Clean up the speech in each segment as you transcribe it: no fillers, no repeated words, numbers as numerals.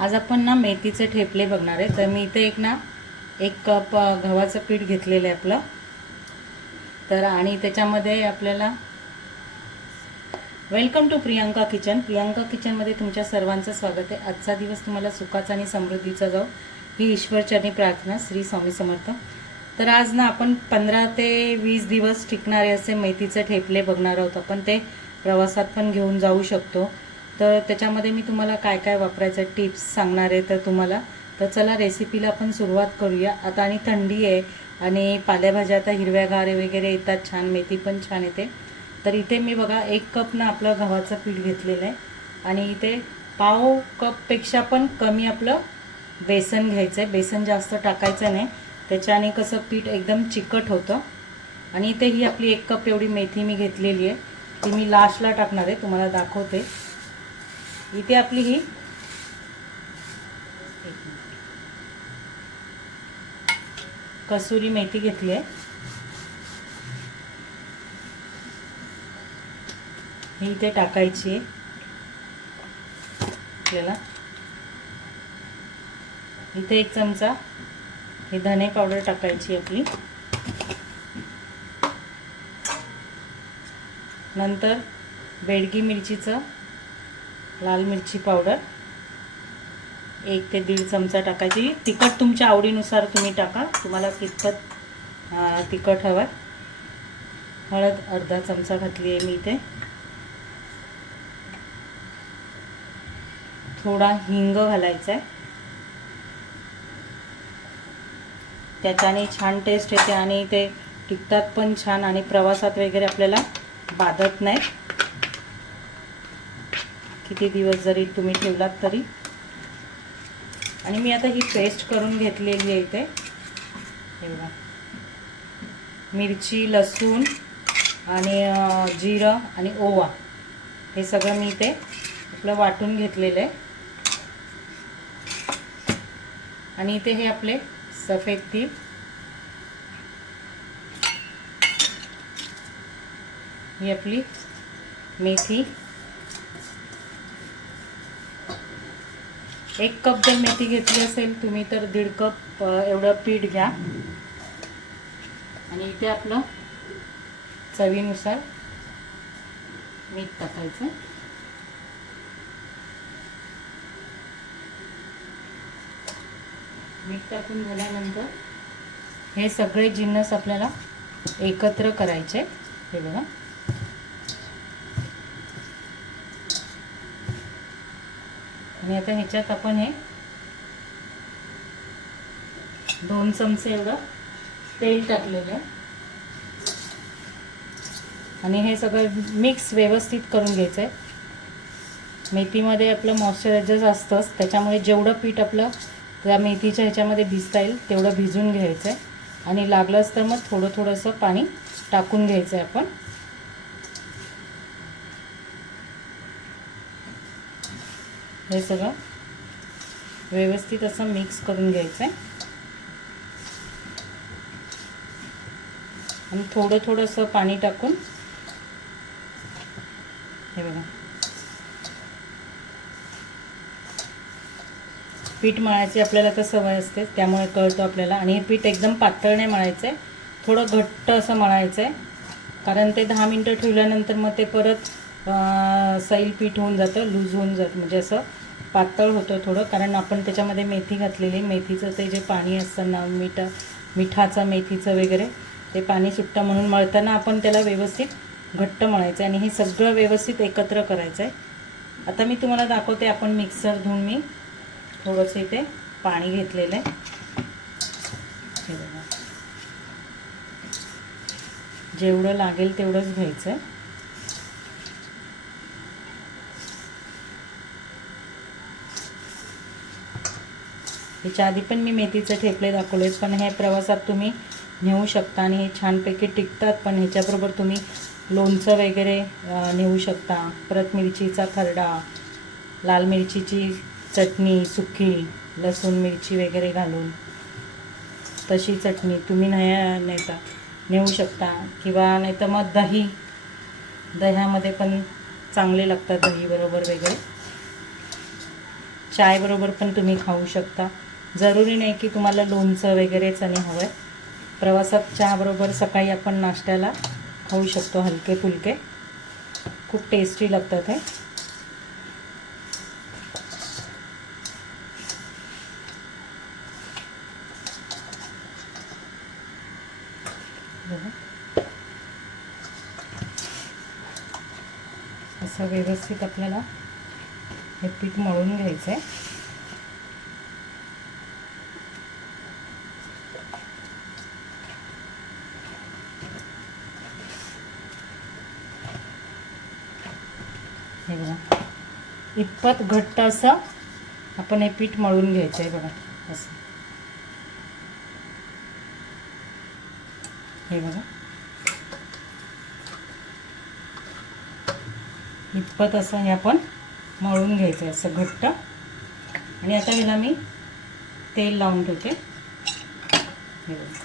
आज आपण ना मेथीचे ठेपले बघणार आहे। तर मी इथे एक कप गव्हाचं पीठ घेतलेलं आहे आपलं। तर आणि त्याच्यामध्ये आपल्याला welcome to Priyanka kitchen. Priyanka किचनमध्ये तुमच्या सर्वांचं स्वागत आहे। आजचा दिवस तुम्हाला सुखाचा आणि समृद्धीचा जाओ ही ईश्वरचरणी प्रार्थना। श्री स्वामी समर्थ। तर आज ना आपण 15 ते 20 दिवस टिकणारे असे मेथीचे ठेपले बघणार आहोत। आपण ते प्रवासात पण घेऊन जाऊ शकतो। तर त्याच्यामध्ये मी तुम्हाला काय काय वापरायचं टिप्स सांगणार आहे तर तुम्हाला। तर चला रेसिपीला आपण सुरुवात करूया। आता आणि थंडी आहे आणि पालेभाज्या आता हिरव्यागार वगैरे येतात, छान मेथी पण छान येते। तर इथे मी बघा 1 कप ना आपलं गव्हाचं पीठ घेतलेलं आहे आणि इथे पाव कपपेक्षा पण कमी आपलं बेसन घ्यायचं आहे। बेसन जास्त टाकायचं नाही, त्याच्याने कसं पीठ एकदम चिकट होतं। आणि इथे ही आपली 1 कप एवढी मेथी मी घेतलेली आहे, ती मी लास्टला टाकणार आहे, तुम्हाला दाखवते। इथे आपली ही कसुरी मेथी घेतली आहे, ही इथे टाकायची आहे आपल्याला। इथे 1 चमचा हे धने पावडर टाकायची आपली। नंतर बेडगी मिरचीचं लाल मिरची पावडर 1 ते 1.5 चमचा टाकायची। तिखट तुमच्या आवडीनुसार तुम्ही टाका, तुम्हाला कितपत तिखट हवं। हळद अर्धा चमचा घातली आहे मी इथे। थोडा हिंग घालायचा आहे, त्याच्याने छान टेस्ट येते आणि ते टिकतात पण छान आणि प्रवासात वगैरे आपल्याला बाधत नाही, किती दिवस जरी तुम्ही ठेवलात तरी। आणि मी आता ही पेस्ट करून घेतलेली आहे इथे। हे बघा, मिरची, लसूण आणि जिरं आणि ओवा हे सगळं मी इथे आपलं वाटून घेतलेलं आहे। आणि इथे हे आपले सफेद तीळ, ही आपली मेथी। 1 कप जर मेथी घेतली असेल तुम्ही तर 1.5 कप एवढं पीठ घ्या। आणि इथे आपलं चवीनुसार मीठ टाकायचं। मीठ टाकून झाल्यानंतर हे सगळे जिन्नस आपल्याला एकत्र करायचे। हे बघा, आणि आता ह्याच्यात आपण हे 2 चमचे एवढं तेल टाकलेलं आहे आणि हे सगळं मिक्स व्यवस्थित करून घ्यायचं आहे। मेथीमध्ये आपलं मॉइश्चरायझर असतंच, त्याच्यामुळे जेवढं पीठ आपलं त्या मेथीच्या ह्याच्यामध्ये भिजता येईल तेवढं भिजून घ्यायचं आहे। आणि लागलंच तर मग थोडंसं पाणी टाकून घ्यायचं आहे आपण। हे सगळं व्यवस्थित असं मिक्स करून घ्यायचं आहे आणि थोडंसं पाणी टाकून हे बघा, पीठ मळायची आपल्याला तर सवय असते त्यामुळे कळतं आपल्याला। आणि हे पीठ एकदम पातळ नाही मळायचं आहे, थोडं घट्ट असं मळायचं आहे, कारण ते 10 मिनटं ठेवल्यानंतर मग ते परत सैल पीठ होऊन जातं, लूज होऊन जातं, म्हणजे असं पातळ होतं थोडं, कारण आपण त्याच्यामध्ये मेथी घातलेली। मेथीचं ते जे पाणी असतं ना, मिठाचं मेथीचं वगैरे ते पाणी सुटतं, म्हणून मळताना आपण त्याला व्यवस्थित घट्ट मळायचं आहे आणि हे सगळं व्यवस्थित एकत्र करायचं आहे। आता मी तुम्हाला दाखवते, आपण मिक्सर धुवून मी थोडंसं इथे पाणी घेतलेलं आहे। हे बघा, जेवढं लागेल तेवढंच घ्यायचं आहे। ह्याच्या आधी पण मी मेथीचे ठेपले दाखवले, पण हे प्रवासात तुम्ही नेऊ शकता आणि हे छानपैकी टिकतात। पण ह्याच्याबरोबर तुम्ही लोणचं वगैरे नेऊ शकता, परत मिरचीचा खरडा, लाल मिरचीची चटणी सुकी, लसूण मिरची वगैरे घालून तशी चटणी तुम्ही नेऊ शकता। किंवा नाही तर मग दह्यामध्ये पण चांगले लागतात, दही बरोबर वगैरे। चाय बरोबर पण तुम्ही खाऊ शकता. जरुरी नाही की तुम्हाला लोणचं वगैरेच आणि हवं आहे. प्रवासात चहाबरोबर सकाळी आपण नाश्त्याला खाऊ शकतो हलके फुलके. खूप टेस्टी लागतात हे. असं व्यवस्थित आपल्याला हे पीठ मळून घ्यायचं आहे. हे बघा, इतपत घट्ट असं आपण हे पीठ मळून घ्यायचं आहे बघा. असं हे बघा, इतपत असं हे आपण मळून घ्यायचं आहे असं घट्ट. आणि आता याला मी तेल लावून ठेवते. हे बघा,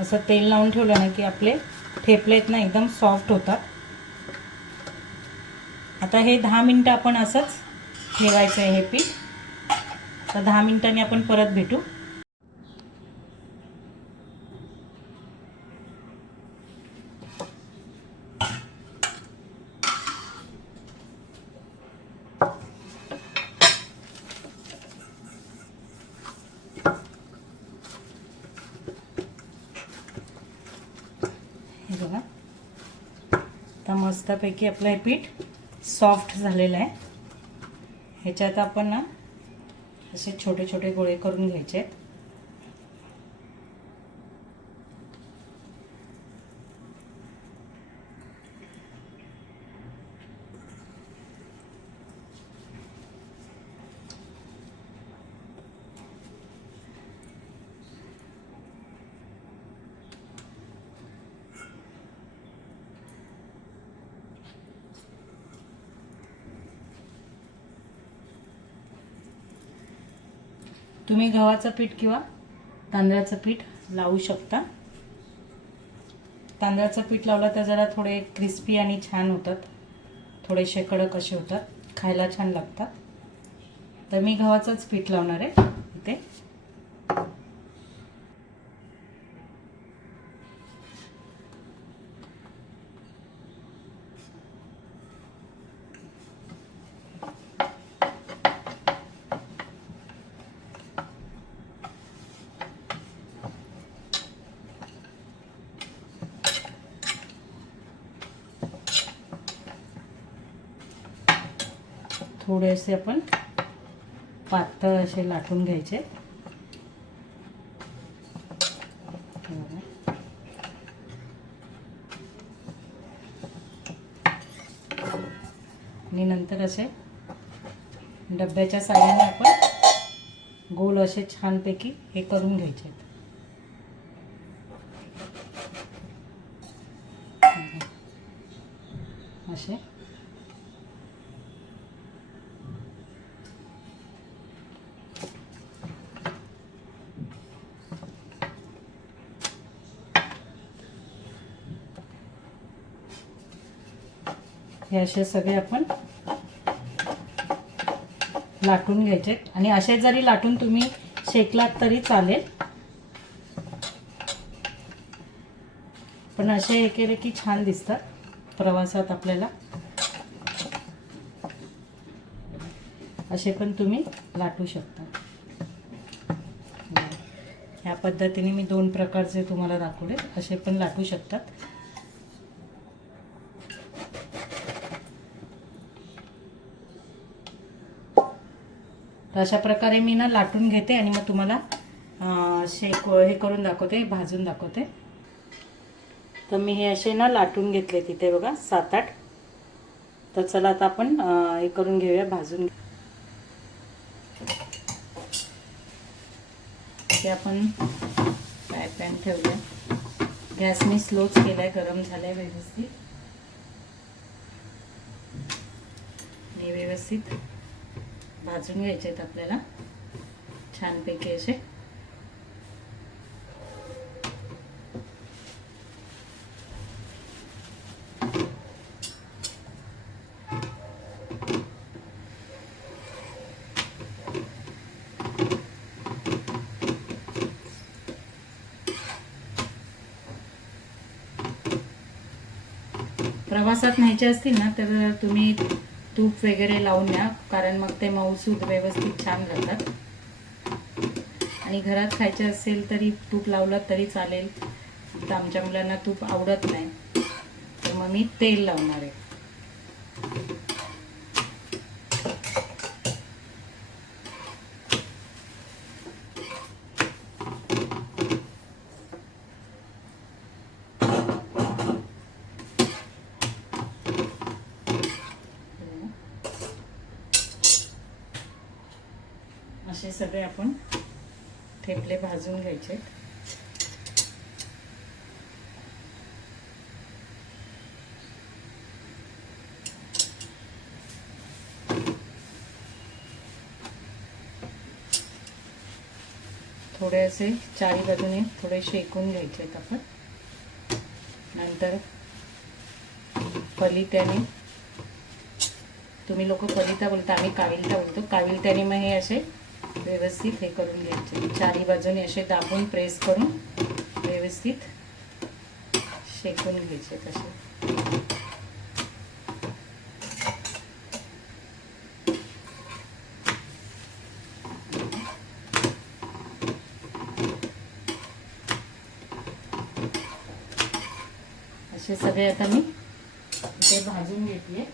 असं तेल लावून ठेवलं ना की आपले ठेपले आहेत ना एकदम सॉफ्ट होतात. आता हे 10 मिनटं आपण असंच ठेवायचं आहे हे पीठ. तर 10 मिनिटांनी आपण परत भेटू. हे बघा, आता मस्तपैकी आपलं हे पीठ सॉफ्ट झालेलं आहे. ह्याच्यात आपण ना असे छोटे छोटे गोळे करून घ्यायचे आहेत. तुम्ही गव्हाचं पीठ किंवा तांदळाचं पीठ लावू शकता. तांदळाचं पीठ लावलं तर जरा थोडे क्रिस्पी आणि छान होतात, थोडेसे कडक असे होतात, खायला छान लागतात. तर मी गव्हाचंच पीठ लावणार आहे इथे. थोडेसे आपण पातळ असे लाटून घ्यायचे. आणि नंतर असे डब्याच्या साह्याने आपण गोल असे छानपैकी हे करून घ्यायचे. असे हे असे सगळे आपण लाटून घ्यायचे. आणि असे जरी लाटून तुम्ही शेकलात तरी चालेल, पण असे हे केले की छान दिसतात प्रवासात आपल्याला. असे पण तुम्ही लाटू शकता. ह्या पद्धतीने मी 2 प्रकारचे तुम्हाला दाखवले, असे पण लाटू शकतात. तर अशा प्रकारे मी ना लाटून घेते आणि मग तुम्हाला हे करून दाखवते, भाजून दाखवते. तर मी हे असे ना लाटून घेतले तिथे बघा 7-8. तर चला आता आपण हे करून घेऊया, भाजून. ते आपण फ्राय पॅन ठेवूया. गॅस मी स्लोच केलाय, गरम झालाय व्यवस्थित. हे व्यवस्थित भाजून घ्यायचे आहेत आपल्याला छानपैकी असे. प्रवासात न्यायचे असतील ना तर तुम्ही तूप वगैरे लावून न्या, कारण मग ते मऊसूद व्यवस्थित छान राहतात. आणि घरात खायचे असेल तरी तूप लावलं तरी चालेल. आता आमच्या मुलांना तूप आवडत नाही, तर मग मी तेल लावणार आहे. असे सगळे आपण ठेपले भाजून घ्यायचे. थोडे असे चारी बाजूने थोडे शेकून घ्यायचे आपण. नंतर फलित्याने, तुम्ही लोक फलिता बोलता, आम्ही काविलता बोलतो, काविलत्याने मग हे असे व्यवस्थित हे करून घ्यायचे. चारी बाजूने असे दाबून प्रेस करून व्यवस्थित शेकून घ्यायचे तसे. असे सगळे आता मी ते भाजून घेतले.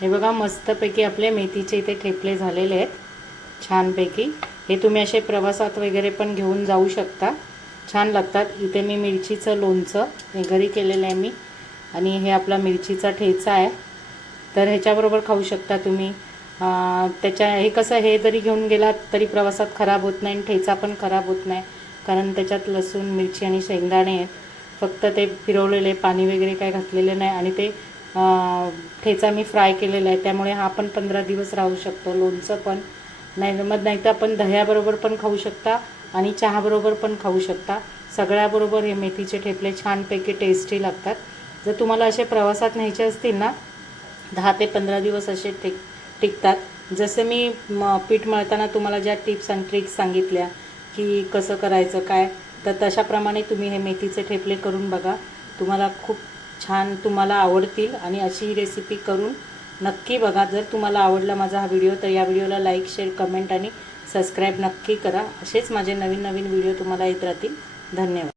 हे बघा मस्तपैकी आपले मेथीचे इथे ठेपले झालेले आहेत छानपैकी. हे तुम्ही असे प्रवासात वगैरे पण घेऊन जाऊ शकता, छान लागतात. इथे मी मिरचीचं लोणचं हे घरी केलेलं आहे मी, आणि हे आपला मिरचीचा ठेचा आहे, तर ह्याच्याबरोबर खाऊ शकता तुम्ही. हे कसं, हे जरी घेऊन गेलात तरी प्रवासात खराब होत नाही आणि ठेचा पण खराब होत नाही, कारण त्याच्यात लसूण मिरची आणि शेंगदाणे आहेत. फक्त ते फिरवलेले, पाणी वगैरे काय घातलेले नाही, आणि ते ठेचा मी फ्राय केलेला आहे, त्यामुळे हा पण 15 दिवस राहू शकतो. लोणचं पण नाही तर आपण दह्याबरोबर पण खाऊ शकता आणि चहाबरोबर पण खाऊ शकता. सगळ्याबरोबर हे मेथीचे ठेपले छानपैकी टेस्टी लागतात. जर तुम्हाला असे प्रवासात न्यायचे असतील ना, 10 ते 15 दिवस असे टिकतात. जसे मी पीठ मळताना तुम्हाला ज्या टिप्स आणि ट्रिक्स सांगितल्या की कसं करायचं काय, तर तशाप्रमाणे तुम्ही हे मेथीचे ठेपले करून बघा. तुम्हाला खूप छान आवडतील, आणि अशी रेसिपी करून नक्की बघा. जर तुम्हाला आवडला माझा हा व्हिडिओ तर या व्हिडिओला लाईक, शेअर, कमेंट आणि सबस्क्राईब नक्की करा. असेच माझे नवीन व्हिडिओ तुम्हाला येत राहतील. धन्यवाद.